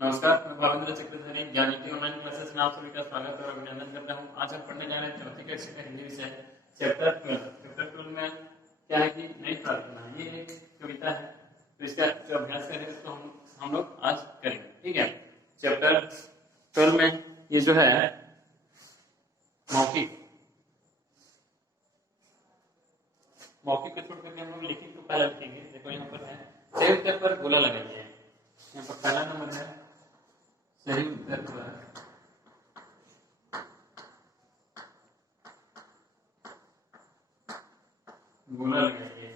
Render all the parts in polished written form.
नमस्कार, मैं भावेंद्र चक्रधरी ज्ञानी की ऑनलाइन क्लासेस में आप सभी का स्वागत और अभिनंदन करता हूँ। आज हम पढ़ने जा रहे हैं चौथी कक्षा का हिंदी विषय चैप्टर 12 में क्या है कि नई प्रार्थना। ये एक कविता है, तो इसका जो अभ्यास करेंगे उसको हम लोग आज करेंगे। ठीक है, चैप्टर 12 में ये जो है मौखिक को छोड़ करके हम लोग लिखित को पहले लिखेंगे। देखो यहाँ पर है सही उत्तर पर गोला लगाइए। यहाँ पर पहला नंबर है सही उत्तर पर गोला लगाइए।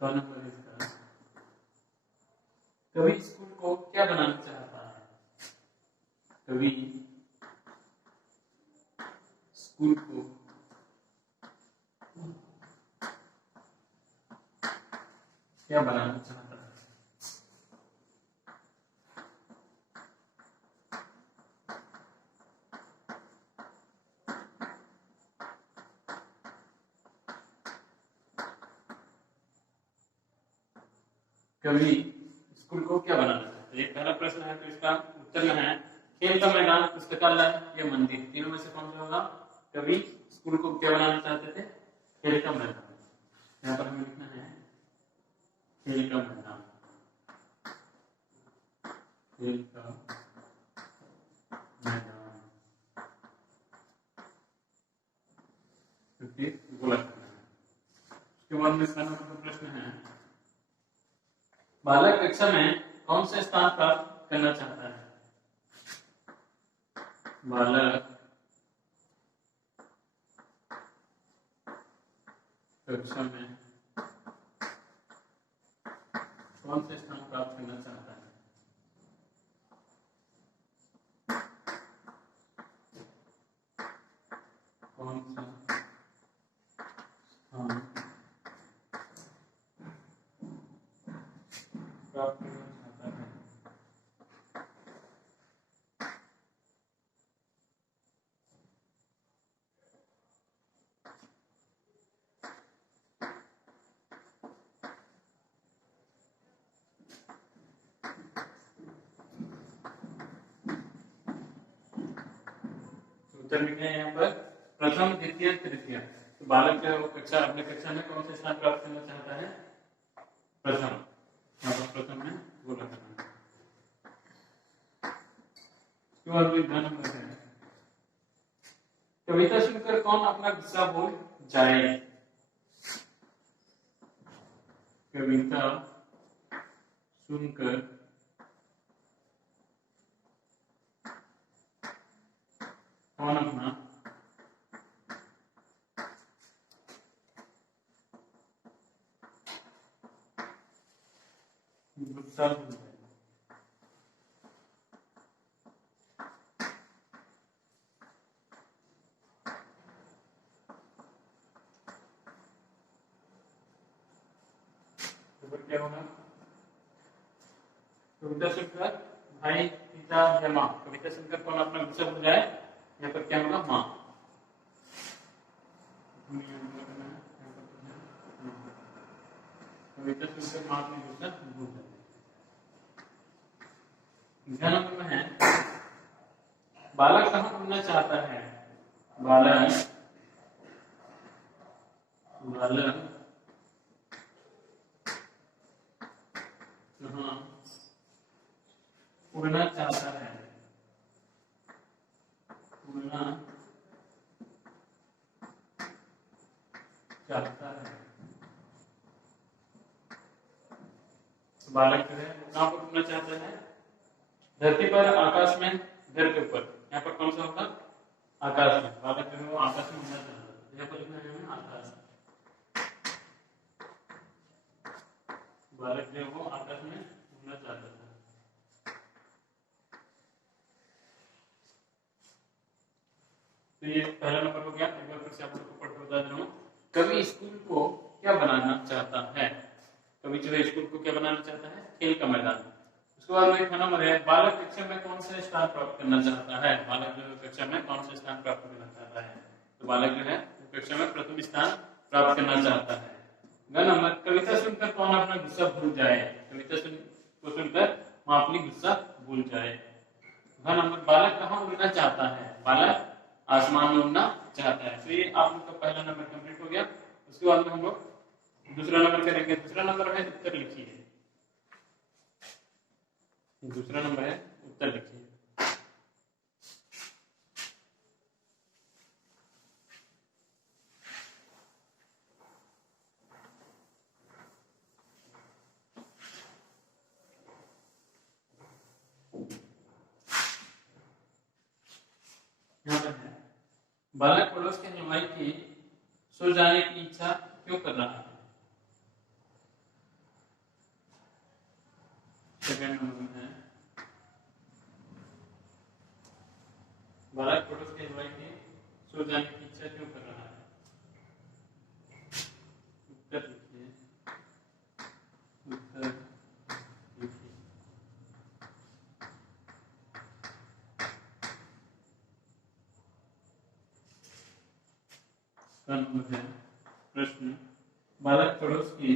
कौन नंबर इसका? कवि स्कूल को क्या बनाना चाहता है? कवि स्कूल को क्या बनाना चाहता है? कवि स्कूल को क्या बनाना चाहता है? ये पहला प्रश्न है, तो इसका उत्तर में है खेल का मैदान, पुस्तकालय या मंदिर। तीनों में से कौन सा होगा? कवि स्कूल को क्या बनाना चाहते थे? खेल का मैदान। यहाँ पर हमें लिखना है खेल का मैदान। खेल का मैदान फिर गोला करना है। उसके बाद में इसका नंबर प्रश्न है बालक कक्षा में कौन से स्थान प्राप्त करना चाहता है? बालक कक्षा में कौन से स्थान प्राप्त करना चाहता है? कौन सा स्थान प्राप्त करना चाहता है? उत्तर लिखे हैं यहाँ पर प्रथम, द्वितीय, तृतीय। तो बालक जो कक्षा अपने कक्षा में कौन से स्थान प्राप्त करना चाहता है? प्रथम। यहाँ पर प्रथम में गोला करना। उसके बाद विज्ञान नंबर है कविता सुनकर कौन अपना गुस्सा भूल जाए? कविता सुनकर कौन अपना गुस्सा भूल जाए? तो क्या होगा? कविता सुनकर भाई, पिता या माँ। कविता सुनकर कौन अपना गुस्सा भूल जाए? यहाँ पर क्या होगा? माँ। कविता सुनकर माँ अपना गुस्सा भूल जाए। ध्यान नंबर में है बालक कहाँ घूमना चाहता है? बालक कहाँ उड़ना चाहता है? उड़ना चाहता है। तो बालक जो है कहाँ पर उड़ना चाहता है? धरती पर, आकाश में, घर के ऊपर। यहाँ पर कौन सा होगा? आकाश में। बालक जो है वो आकाश में उड़ना चाहता है। यहाँ पर लिखना है आकाश। बालक जो है वो आकाश में उड़ना चाहता था। तो ये पहला नंबर हो गया। एक बार फिर से आप लोग को पढ़ के बता दे रहा हूँ। कवि स्कूल को क्या बनाना चाहता है? कवि जो है स्कूल को क्या बनाना चाहता है? खेल का मैदान। उसके बाद में नंबर है, बालक कक्षा में कौन से स्थान प्राप्त करना चाहता है? बालक जो कक्षा में कौन से स्थान प्राप्त करना चाहता है? तो बालक जो है कक्षा में प्रथम स्थान प्राप्त करना चाहता है। नंबर, कविता सुनकर कौन अपना गुस्सा भूल जाए? कविता को सुनकर वह अपनी गुस्सा भूल जाए। नंबर, बालक कहाँ उड़ना चाहता है? बालक आसमान में उड़ना चाहता है। तो ये आप लोग का पहला नंबर कंप्लीट हो गया। उसके बाद में हम लोग दूसरा नंबर करेंगे। दूसरा नंबर है उत्तर लिखिए। दूसरा नंबर है उत्तर लिखिए। यहाँ पर है, बालक पड़ोस के हलवाई की सो जाने की इच्छा क्यों कर रहा है? सेकंड नंबर है, बालक पड़ोस के हलवाई की सो जाने की इच्छा क्यों कर रहा है? उत्तर लिखिए। उत्तर लिखिए। नंबर है प्रश्न, बालक पड़ोस की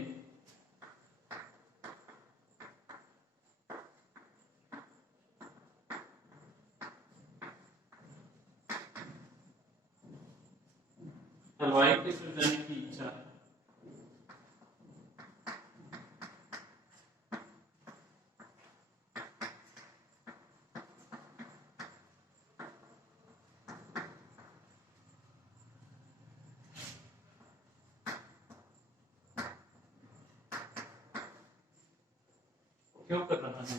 हलवाई के सो जाने की इच्छा क्यों कर रहा है?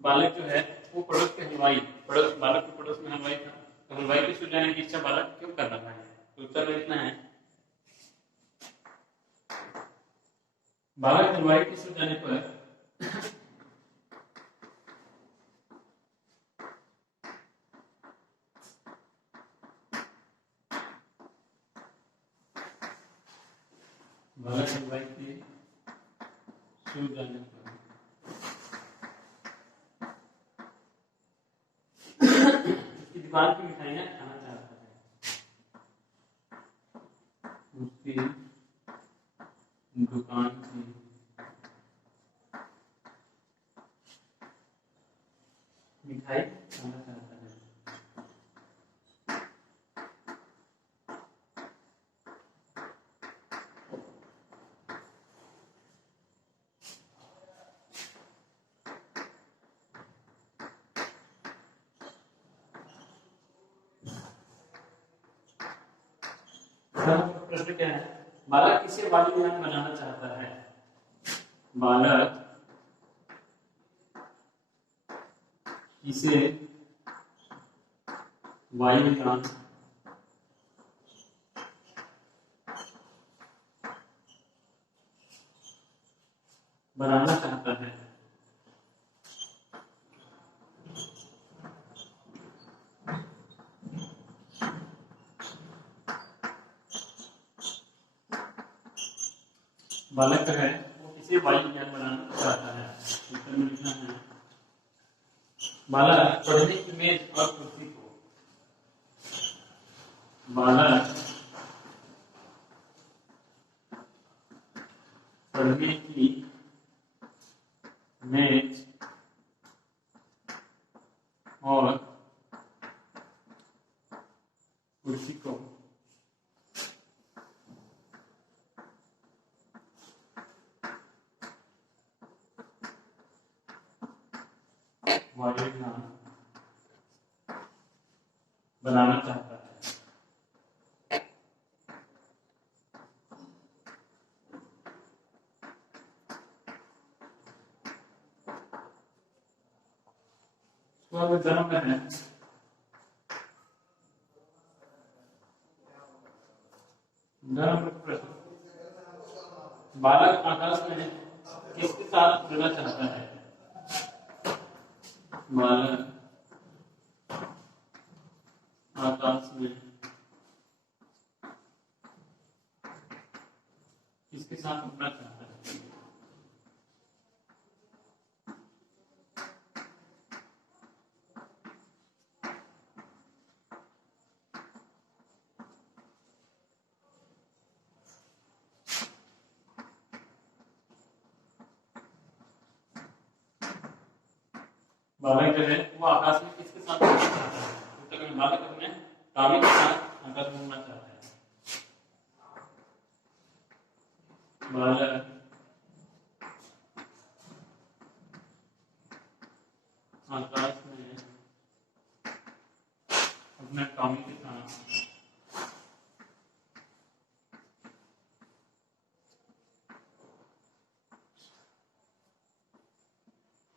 बालक जो है वो पड़ोस के हलवाई, पड़ोस बालक के पड़ोस में हलवाई था, तो हलवाई की सो जाने की इच्छा बालक क्यों कर रहा है? तो उत्तर लिखना है, बालक हलवाई की सो जाने पर बालक हलवाई की सो जाने पर उसकी दुकान की मिठाइयाँ खाना चाहता है। उसकी दुकान की मिठाई खाना चाहता है। प्रश्न क्या है? बालक किसे वायुयान बनाना चाहता है? बालक किसे वायुयान बनाना चाहता है? बालक है वो किसे वायुयान बनाना चाहता है? उत्तर में लिखना है, बालक पढ़ने की मेज और कुर्सी को, बालक पढ़ने की मेज और कुर्सी को वायुयान बनाना चाहता है। जन्म में है, बालक आकाश में किसके साथ जुड़ना चाहता है? बालक आकाश में किसके साथ उठना चाहता है। बालक जो है वो आकाश में किसके साथ उड़ना चाहता है। उत्तर में बालक अपने टॉमी के साथ आकाश में उड़ना चाहता है। बालक आकाश में अपने टॉमी के साथ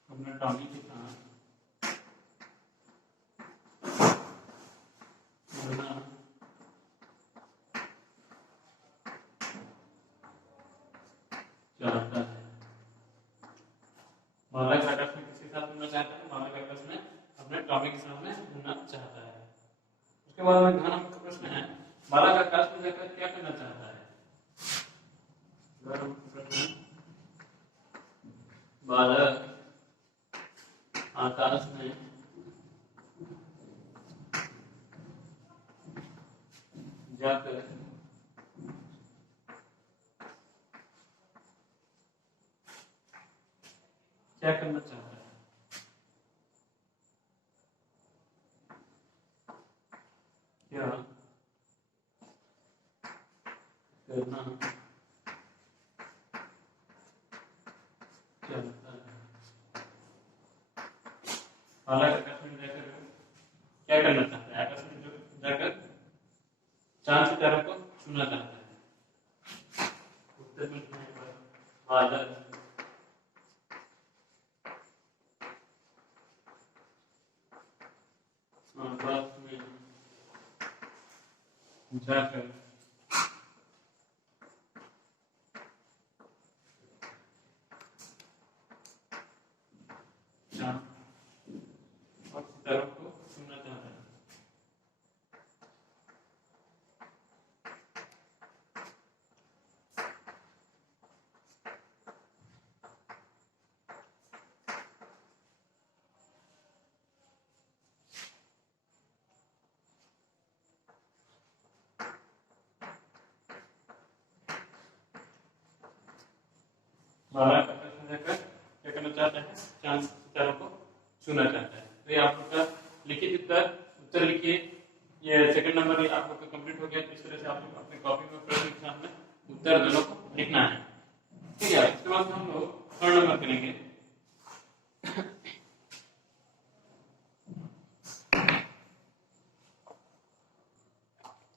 अपने टॉमी के साथ उड़ना चाहता है। बालक आकाश में किसके साथ उड़ना चाहता है। बालक आकाश में अपने टॉमी के साथ में उड़ना चाहता है। उसके बाद में घना मुख्य प्रश्न है, बालक आकाश में जाकर क्या करना चाहता है। बालक आकाश में जाकर क्या करना चाहता है। क्या करना चाहता है। बालक आकाश में जाकर क्या करना चाहता है। आकाश में जाकर चांद सितारों को छूना चाहता है। उत्तर में बालक आकाश में जाकर चांद और सितारों को छूना चाहता है। बालक आकाश में जाकर क्या करना चाहता है। चांद सितारों को छूना चाहता है। तो ये आप लोग का लिखित उत्तर लिखिए। ये सेकंड नंबर ये आप लोग का कंप्लीट हो गया। तो इस तरह से आप लोग अपनी कॉपी में प्रश्न के सामने उत्तर दोनों को लिखना है। ठीक है। इसके बाद हम लोग थर्ड नंबर करेंगे।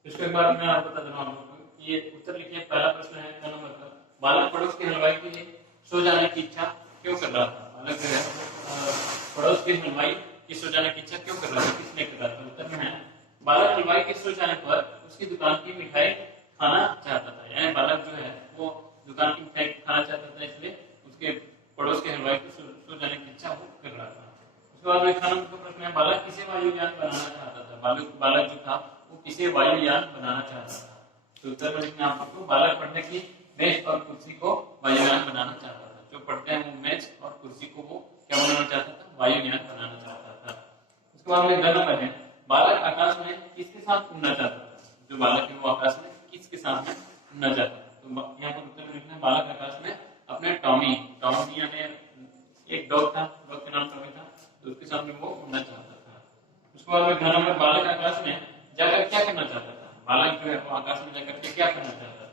इसके बाद मैं आपको बता दूं, आप लोग ये उत्तर लिखिए। पहला प्रश्न है 2 नंबर का, बालक पड़ोस के हलवाई के लिए सो जाने की इच्छा क्यों कर रहा था। बालक जो है पड़ोस के हलवाई की सो जाने की इच्छा क्यों कर रहा था, किसने कर रहा था। उत्तर में है बालक हलवाई के सो जाने पर उसकी दुकान की मिठाई खाना चाहता था। यानी बालक जो है वो दुकान की मिठाई खाना चाहता था, इसलिए उसके पड़ोस के हलवाई की सो जाने की इच्छा वो कर रहा था। उसके बाद में खाना का प्रश्न है, बालक किसे वायुयान बनाना चाहता था। बालक जो था वो किसे वायुयान बनाना चाहता था। तो उत्तर में लिखना है आपको, बालक पढ़ने की मेज और कुर्सी को वायुयान बनाना चाहता था। जो पढ़ते हैं वो मेज और कुर्सी को वो क्या बनाना चाहता था, वायुयान बनाना चाहता था। उसके बाद में 2 नंबर है, बालक आकाश में किसके साथ उड़ना चाहता था। जो बालक है वो आकाश में किसके साथ में उड़ना चाहता था। तो यहाँ पर उत्तर में लिखना है, बालक आकाश में अपने टॉमी यानी एक डॉग था, डॉग का नाम टॉमी था, तो उसके साथ में वो उड़ना चाहता था। उसके बाद में 2 नंबर, बालक आकाश में जाकर क्या करना चाहता था। बालक जो है वो आकाश में जाकर के क्या करना चाहता था।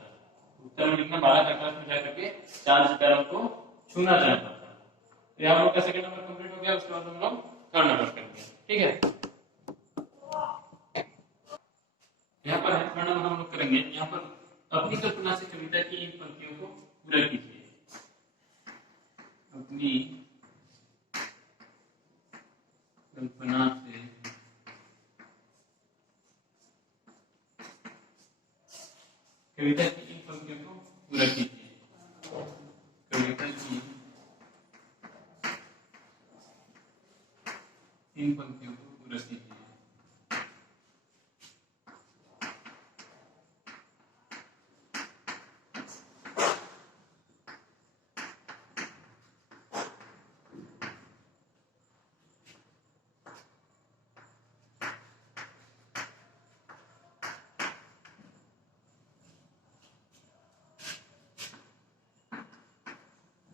उत्तर में लिखना, बालक आकाश में जाकर के चांद सितारों को छूना चाहता था। तो यहाँ लोग का सेकंड नंबर कंप्लीट हो गया। उसके बाद हम लोग थर्ड नंबर करेंगे। ठीक है। यहाँ पर थर्ड नंबर हम लोग करेंगे। यहाँ पर अपनी कल्पना से कविता की इन पंक्तियों को पूरा कीजिए। अपनी कल्पना से कविता की इन पंक्तियों को पूरा कीजिए। कविता की इन पंक्तियों को पूरा कीजिए।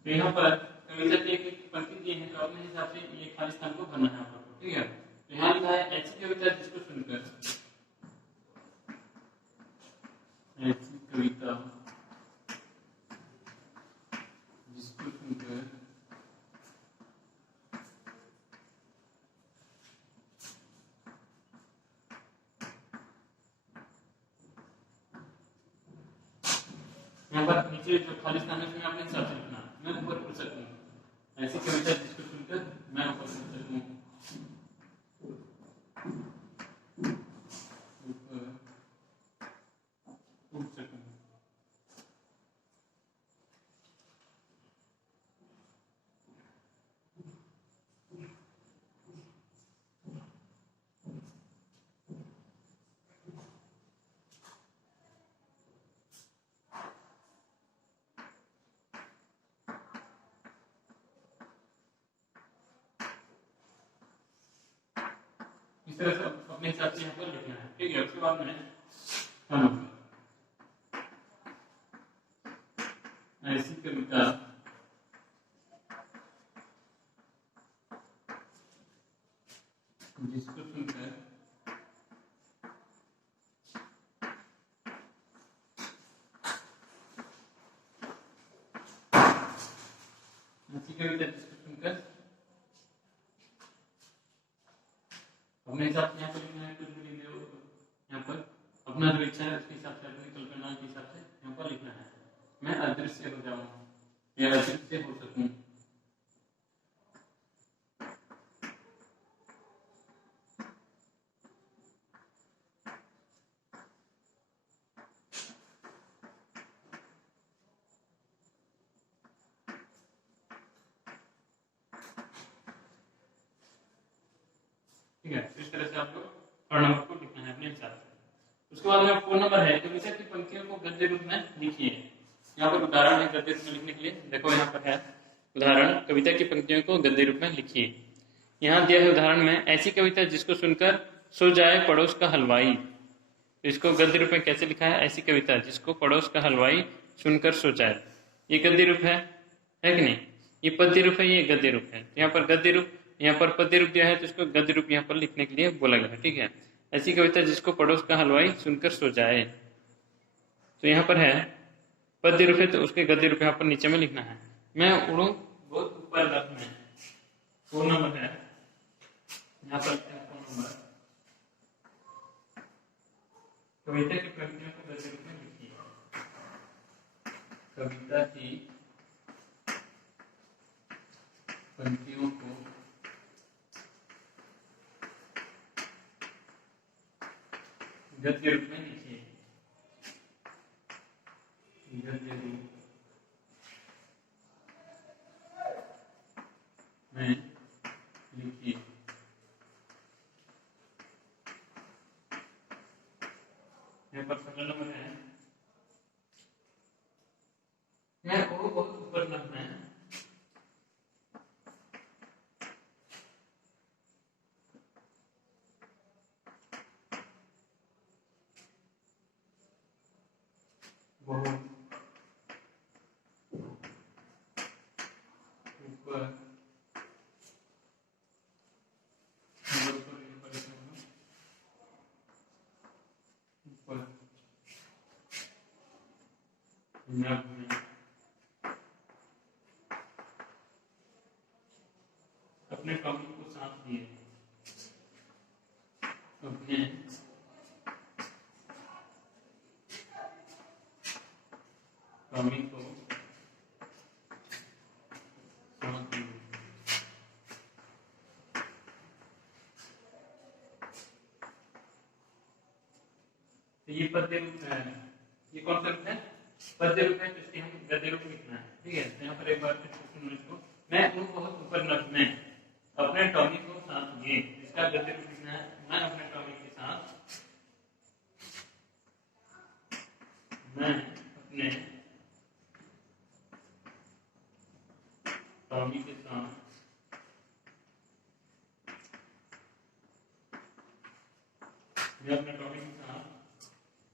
तो यहाँ पर कविता की एक पंक्ति दी है, तो अपने हिसाब से ये खाली स्थान को भरना है आपको, ठीक है। तो यहाँ लिखा है ऐसी कविता जिसको सुनकर, ऐसी कविता जिसको सुनकर यहाँ पर नीचे जो खाली स्थान है उसमें अपने हिसाब से लिखना है। मैं ऊपर पूछ सकूँ ऐसी कविता जिसको सुनकर मैं ऊपर पूछ सकूँ, ऊपर पूछ सकूँ। इस तरह से अपने हिसाब से यहाँ पर लिखना है, ठीक है। उसके बाद में ऐसी कविता जिसको सुनकर ऐसी कविता जिसको सुनकर अपने हिसाब से यहाँ पर लिखना है। कुछ भी लिख दो यहाँ पर, अपना जो इच्छा है उसके हिसाब से, अपनी कल्पना के हिसाब से यहाँ पर लिखना है। मैं अदृश्य हो जाऊं या अदृश्य हो सकूं, ठीक है। इस तरह से आपको थर्ड नंबर को लिखना है अपने हिसाब से। उसके बाद में फोर नंबर है, कविता की पंक्तियों को गद्य रूप में लिखिए। यहाँ पर उदाहरण है गद्य रूप में लिखने के लिए, देखो यहाँ पर है उदाहरण, कविता की पंक्तियों को गद्य रूप में लिखिए। यहाँ दिया है उदाहरण में, ऐसी कविता जिसको सुनकर सो जाए पड़ोस का हलवाई। तो इसको गद्य रूप में कैसे लिखा है, ऐसी कविता जिसको पड़ोस का हलवाई सुनकर सो जाए। ये गद्य रूप है कि नहीं, ये पद्य रूप है, ये गद्य रूप है। यहाँ पर गद्य रूप, यहाँ पर पद्य रूप दिया है, तो इसको गद्य रूप यहाँ पर लिखने के लिए बोला गया, ठीक है। ऐसी कविता जिसको पड़ोस का हलवाई सुनकर सो जाए, तो यहाँ पर है पद्य रूप है, तो उसके गद्य रूप यहाँ पर नीचे में लिखना है। मैं उड़ूं बहुत ऊपर लख में, 4 नंबर है यहाँ पर, 4 नंबर कविता की पंक्तियों को गद्य रूप में लिखिए। कविता की पंक्तियों को गद्य रूप में लिखिए, गद्य रूप में लिखिए। यहाँ पर 15 नंबर है, मैं वो बहुत ऊपर लिखना है, बहुत ऊपर नभ में अपने टॉपिक को साथ लिए, अपने टॉपिक को साथ लिए। तो ये पद्य रूप है, ये कौन सा रूप है, पद्य रूप है, तो इसके हम गद्य रूप लिखना है, ठीक है। तो यहाँ पर एक बार फिर सुनो इसको, मैं हूँ बहुत ऊपर नभ में अपने टॉमी को साथ लिए, इसका गद्य रूप लिखना है, मैं अपने टॉमी के साथ, मैं अपने टॉमी के साथ मैं अपने टॉमी के साथ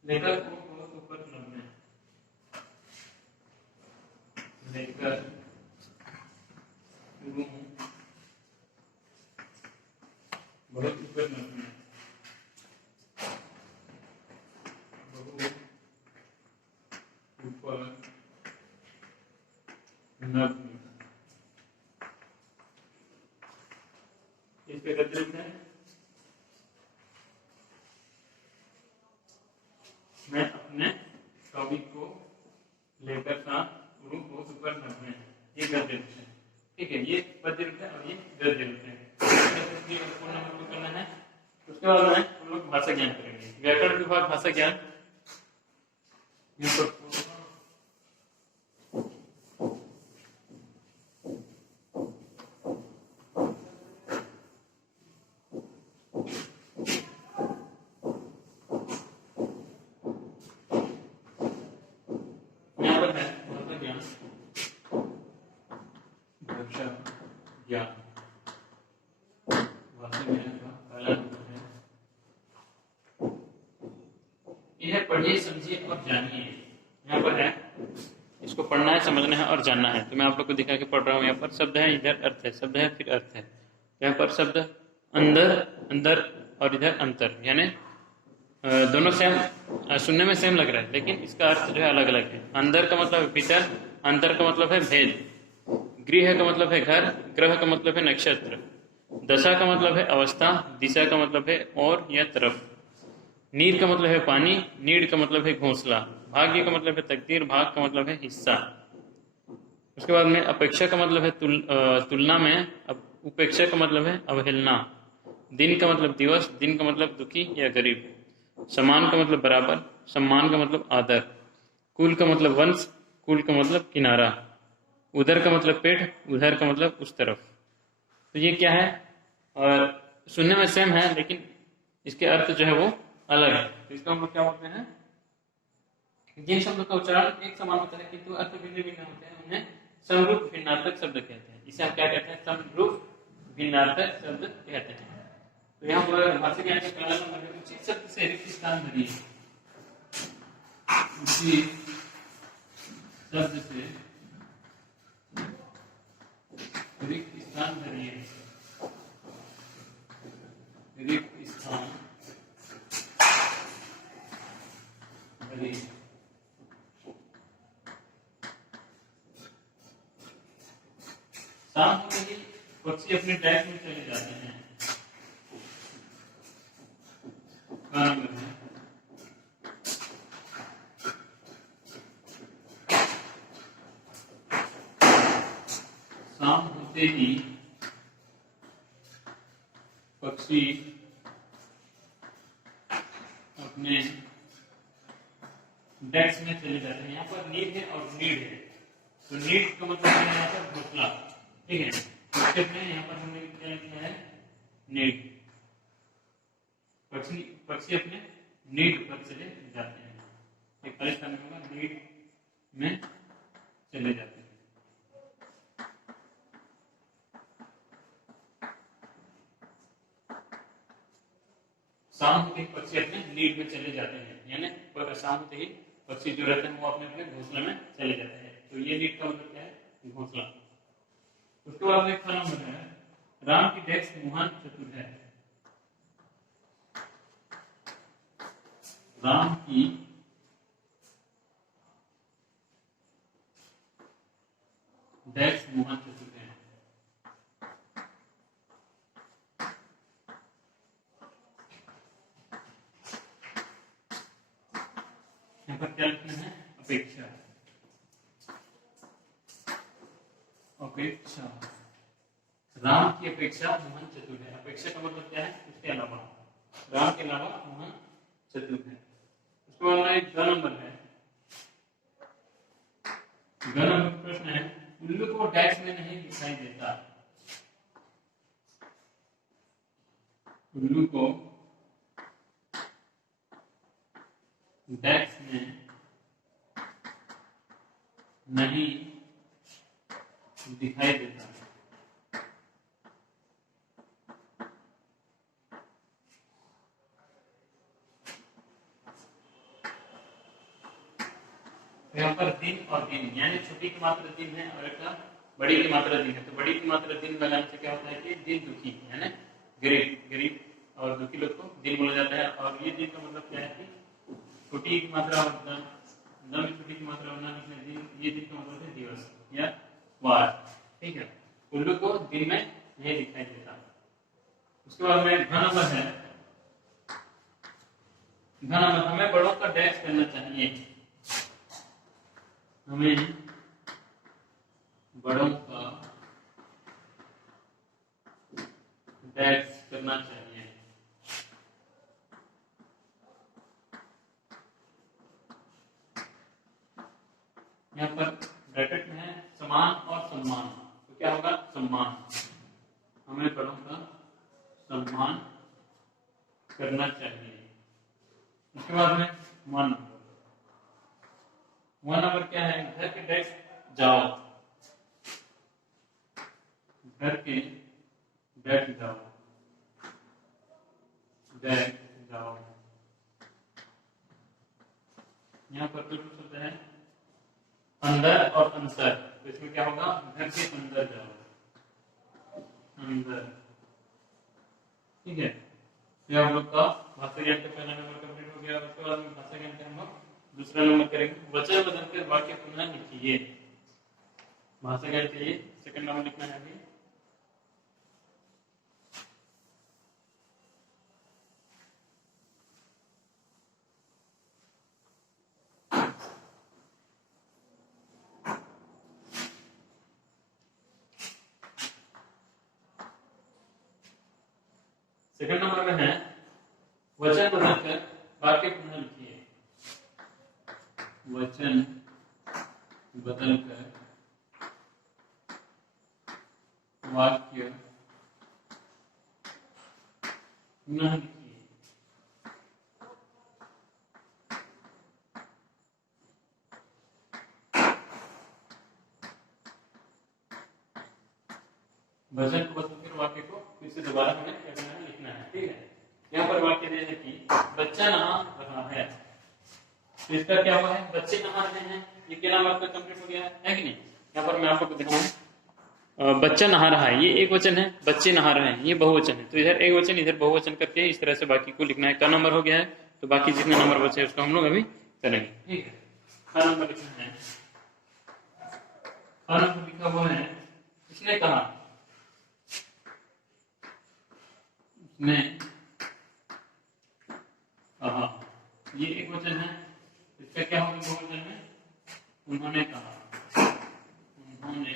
लेकर को बहुत ऊपर नभ में, लेकर ऊपर नग्न, इसके गद्य रूप है मैं अपने कवि को लेकर साथ उड़ूं बहुत ऊपर नग्न है। ये गद्य रूप है, ठीक है। ये पद्य रूप है और ये गद्य रूप है। पूर्ण नंबर को करना है। उसके बाद में हम लोग भाषा ज्ञान करेंगे। व्याकरण विभाग भाषा ज्ञान, यहाँ पर पढ़िए समझिए और जानिए। यहाँ पर है, इसको पढ़ना है, समझना है और जानना है। तो मैं आप लोग को दिखा के पढ़ रहा हूँ। यहाँ पर शब्द है, इधर अर्थ है, शब्द है फिर अर्थ है। यहाँ पर शब्द अंदर, अंदर और इधर अंतर, यानी दोनों सेम, सुनने में सेम लग रहा है लेकिन इसका अर्थ जो है अलग अलग है। अंदर का मतलब है भीतर, अंतर का मतलब है भेद, गृह का मतलब है घर, ग्रह का मतलब है नक्षत्र, दशा का मतलब है अवस्था, दिशा का मतलब है और या तरफ, नीर का मतलब है पानी, नीड़ का मतलब है घोंसला, भाग्य का मतलब है तकदीर, भाग का मतलब है हिस्सा। उसके बाद में अपेक्षा का मतलब है तुलना में, उपेक्षा का मतलब है अवहेलना, दिन का मतलब दिवस, दिन का मतलब दुखी या गरीब, समान का मतलब बराबर, सम्मान का मतलब आदर, कुल का मतलब वंश, कुल का मतलब किनारा, उधर का मतलब पेट, उधर का मतलब उस तरफ। तो ये क्या है, और सुनने में सेम है लेकिन इसके अर्थ जो है वो अलग है। तो इसको हम लोग क्या बोलते हैं, जिन शब्दों का उच्चारण एक समान होता है किंतु अर्थ भिन्न भिन्न होते हैं उन्हें समरूप भिन्नार्थक शब्द कहते हैं। इसे हम क्या कहते हैं, समरूप भिन्नार्थक शब्द कहते हैं। तो यहाँ पर भाषा ज्ञान के पहला नंबर है, उचित शब्द से रिक्त स्थान भरिए। उचित शब्द से रिक्त स्थान भरिए, रिक्त स्थान भरिए। शाम होते ही पक्षी अपने टैग में चले जाते हैं। शाम होते ही पक्षी अपने डेस्क में चले जाते हैं। यहाँ पर नीड है और नीड है, तो नीड का मतलब है यहाँ पर घोंसला, ठीक है। उसके में यहाँ पर हमने क्या लिखा है, नीड, पक्षी अपने नीड पर चले जाते हैं। एक खाली स्थान होगा, नीड में चले जाते हैं। शाम होते ही पक्षी अपने नीड में चले जाते हैं, यानी शाम होते ही पक्षी जो रहते हैं वो अपने अपने घोंसले में चले जाते हैं। तो ये नीड का मतलब क्या है, घोंसला। उसके बाद एक नंबर है, राम की डेस्क महान चतुर है। राम की डेस्क महान चतुर है। यहाँ पर क्या लिखना है, अपेक्षा, अपेक्षा, राम की अपेक्षा महान चतुर है। अपेक्षा का मतलब क्या है, उसके अलावा, राम के अलावा महान चतुर है। उसके बाद में एक नंबर है, नंबर प्रश्न है, उल्लू को डेस्क में नहीं दिखाई देता। उल्लू को डेस्क में नहीं दिखाई देता। यहाँ पर दिन और दिन, यानी छोटी की मात्रा दिन है और एक बड़ी की मात्रा दिन है। तो बड़ी की मात्रा दिन लगाने से क्या होता है कि दिन दुखी, यानी गरीब, गरीब और दुखी लोग को दिन बोला जाता है। और ये दिन का मतलब क्या है कि छोटी की मात्रा और दम छोटी की मात्रा वरना लिखना ये दिन का मतलब है दिवस या वार, ठीक है। उल्लू को दिन में नहीं दिखाई देता। उसके बाद में घ नंबर है, घ नंबर हमें बड़ों का डैश करना चाहिए, हमें बड़ों का डैश करना चाहिए। यहाँ पर ब्रैकेट में है समान और सम्मान, तो क्या होगा सम्मान, हमें बड़ों का सम्मान करना चाहिए। उसके बाद में वन नंबर क्या है, घर के डेस्क जाओ, घर के डेस्क जाओ, डेस्क जाओ। यहाँ पर कुछ शब्द है अंदर और अंतर, तो इसमें क्या होगा घर के अंदर जाओ, अंदर, ठीक है। यह हम लोग का भाषा ज्ञान का पहला नंबर कंप्लीट हो गया। उसके बाद में भाषा ज्ञान का हम लोग दूसरा नंबर करेंगे, वचन बदलकर वाक्य पुनः लिखिए। भाषा ज्ञान के लिए सेकंड नंबर लिखना है अभी। सेकंड नंबर में है वचन बदलकर वाक्य पुनः लिखिए, वचन बदलकर वाक्य पुनः लिखिए। वचन को बदलकर वाक्य को फिर से दोबारा हमें क्या करना है, लिखना है, ठीक है। यहाँ पर वाक्य दे है कि बच्चा नहा रहा है, तो इसका क्या हुआ है, बच्चे नहा रहे हैं, ये क्या नाम आपका कंप्लीट हो गया है कि नहीं। यहाँ पर मैं आपको दिखाऊं, बच्चा नहा रहा है, ये एक वचन है, बच्चे नहा रहे हैं ये बहुवचन है, तो इधर एक वचन इधर बहुवचन करके इस तरह से बाकी को लिखना है। का नंबर हो गया है, तो बाकी जितने नंबर बचे उसको हम लोग अभी करेंगे, ठीक है। का नंबर लिखना है, का नंबर लिखा हुआ है, इसने कहा, उसने कहा, ये एक वचन है, इसका क्या होगा बहुवचन में, उन्होंने कहा, उन्होंने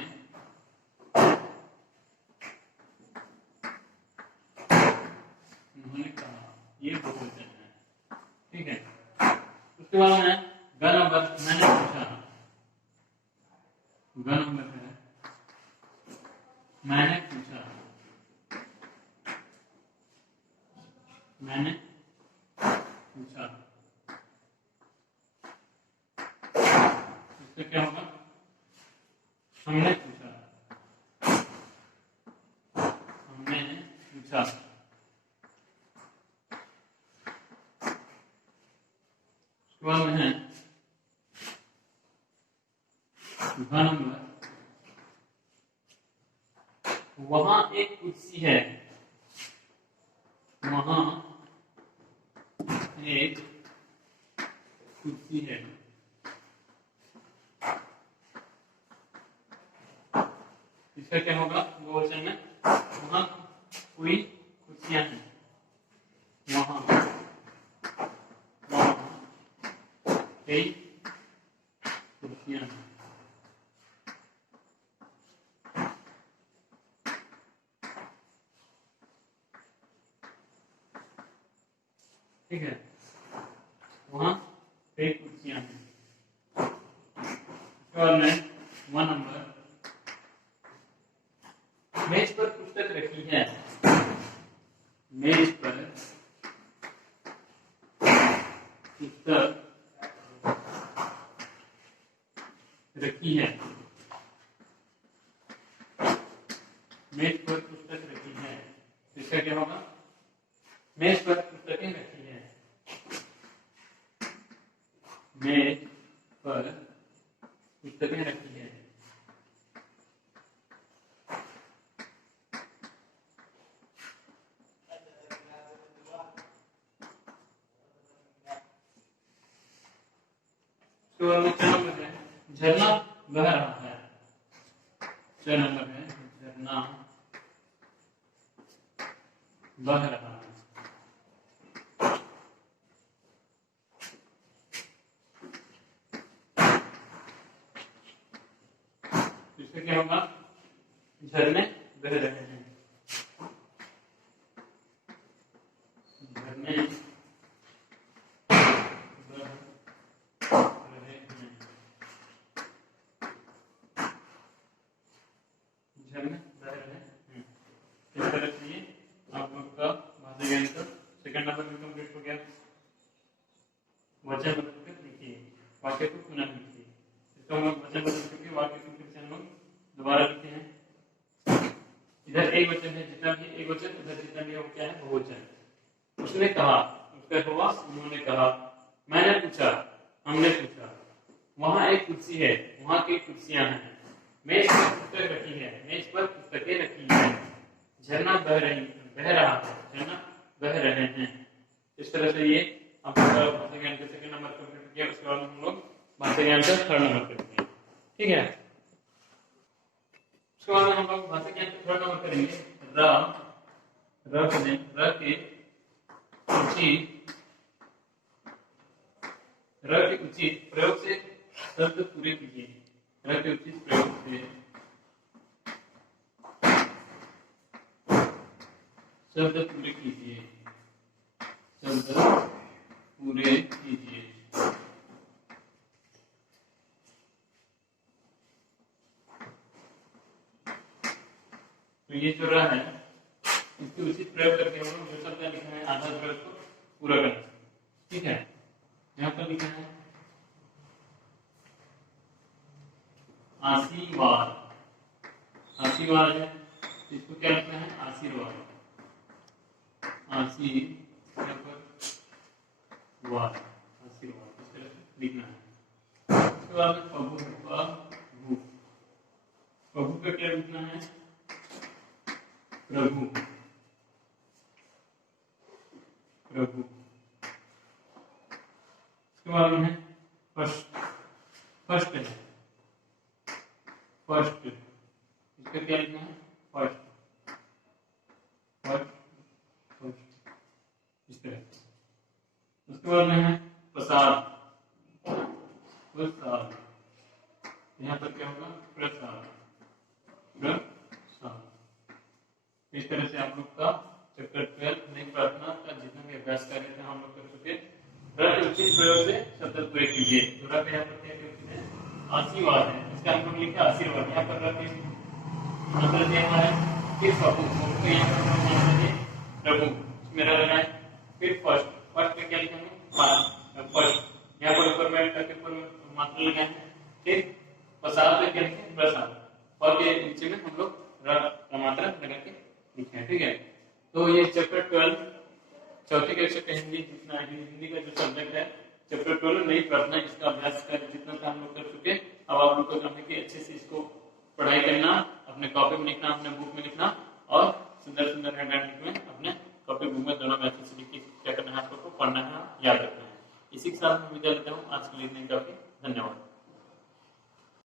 कहा, ये बहुवचन है, ठीक है। उसके बाद में ग नंबर, मैंने पूछा, ग नंबर है मैंने पूछा, मैंने पूछा, इसका क्या होगा, हमने पूछा, हमने पूछा। उसके बाद में है घ नंबर, वहां एक कुर्सी है, वहां एक कुर्सी है, इसका क्या होगा बहुवचन में, वहां कोई कुर्सियां हैं, वहां कई कुर्सियां हैं, ठीक है, वहां कई कुर्सियां हैं। उसके बाद में वन नंबर, मेज पर पुस्तक रखी है, मेज पर पुस्तक रखी है, मेज पर पुस्तक रखी है, इसका क्या होगा, मेज पर पुस्तकें रखी है, मेज पर पुस्तकें रखी है। तो क्या नंबर है, झरना बह रहा है। 6 नंबर है झरना बह रहा है। इसमें क्या होगा? झरने बह रहे हैं। झरने झरने बह रहे हैं। इस तरह से ये आप लोग का भाषा ज्ञान का सेकंड नंबर भी कंप्लीट हो गया। वचन बदल कर लिखिए, वाक्य को पुनः लिखिए। इसको हम लोग वचन बदल करके वाक्य को फिर से हम लोग दोबारा लिखते हैं। इधर एक वचन है, जितना भी एक वचन, उधर जितना भी वो क्या है बहुवचन। उसने कहा, उसका हुआ, उन्होंने कहा, मैंने पूछा, हमने पूछा, वहां एक कुर्सी है, वहां की कुर्सियां हैं, मेज पर पुस्तक रखी है, मेज पर पुस्तकें रखी है, झरना बह रहा है, झरना बह रहे हैं। इस तरह से ये आप भाषा ज्ञान का सेकंड नंबर कंप्लीट किया। उसके बाद हम लोग भाषा ज्ञान का थर्ड नंबर करेंगे। ठीक है, उसके बाद हम लोग भाषा ज्ञान का थर्ड नंबर करेंगे। र के उचित प्रयोग से शब्द पूरे कीजिए। र के उचित प्रयोग से शब्द पूरे कीजिए। शब्द पूरे कीजिए। तो ये जो रहा है, इसके उचित प्रयोग करके हम लोग जो शब्द लिखा है आधार प्रयोग को पूरा करना। ठीक है, यहाँ पर लिखा है आशीर्वाद। आशीर्वाद है, इसको क्या लिखना है? आशीर्वाद। आशीर्वाद, आशीर्वाद इस तरह से लिखना है। उसके बाद प्रभु, प्रभु, प्रभु का क्या लिखना है? प्रभु, प्रभु। उसके बाद में है फर्स्ट, फर्स्ट है, फर्स्ट, इसका क्या लिखना है? फर्स्ट, फर्स्ट, फर्स्ट इस तरह। उसके बाद में है प्रसाद, प्रसाद, यहाँ पर क्या होगा? प्रसाद, प्रसाद। इस तरह से आप लोग का चैप्टर 12 नई प्रार्थना का जितना भी अभ्यास कार्य था हम लोग कर चुके। उचित प्रयोग से शब्द पूरे कीजिए। तो यहाँ पर क्या है? आशीर्वाद है, इसका हम लोग लिखे आशीर्वाद। यहाँ पर मतलब दिया हुआ है फिर प्रभु, तो यहाँ पर प्रभु मेरा लगा है। फिर फर्स्ट, फर्स्ट पे क्या लिखेंगे? फर्स्ट। यहाँ पर ऊपर में करके ऊपर मात्रा लगा है। फिर प्रसाद पे क्या लिखेंगे? प्रसाद। और के नीचे में हम लोग का मात्रा लगा के लिखे हैं। ठीक है, तो ये चैप्टर 12 चौथी कक्षा का हिंदी जितना हिंदी का जो सब्जेक्ट है चैप्टर 12 नई प्रार्थना, इसका अभ्यास कर जितना था हम लोग कर चुके। अब आप लोग को काम है कि अच्छे से इसको पढ़ाई करना, अपने कॉपी में लिखना, अपने बुक में लिखना और सुंदर सुंदर हैंडराइटिंग में अपने कॉपी बुक में दोनों में अच्छे से लिख के क्या करना है, आपको पढ़ना है, याद रखना है। इसी के साथ मैं विदा लेता हूँ। आज के लिए इतने काफी। धन्यवाद।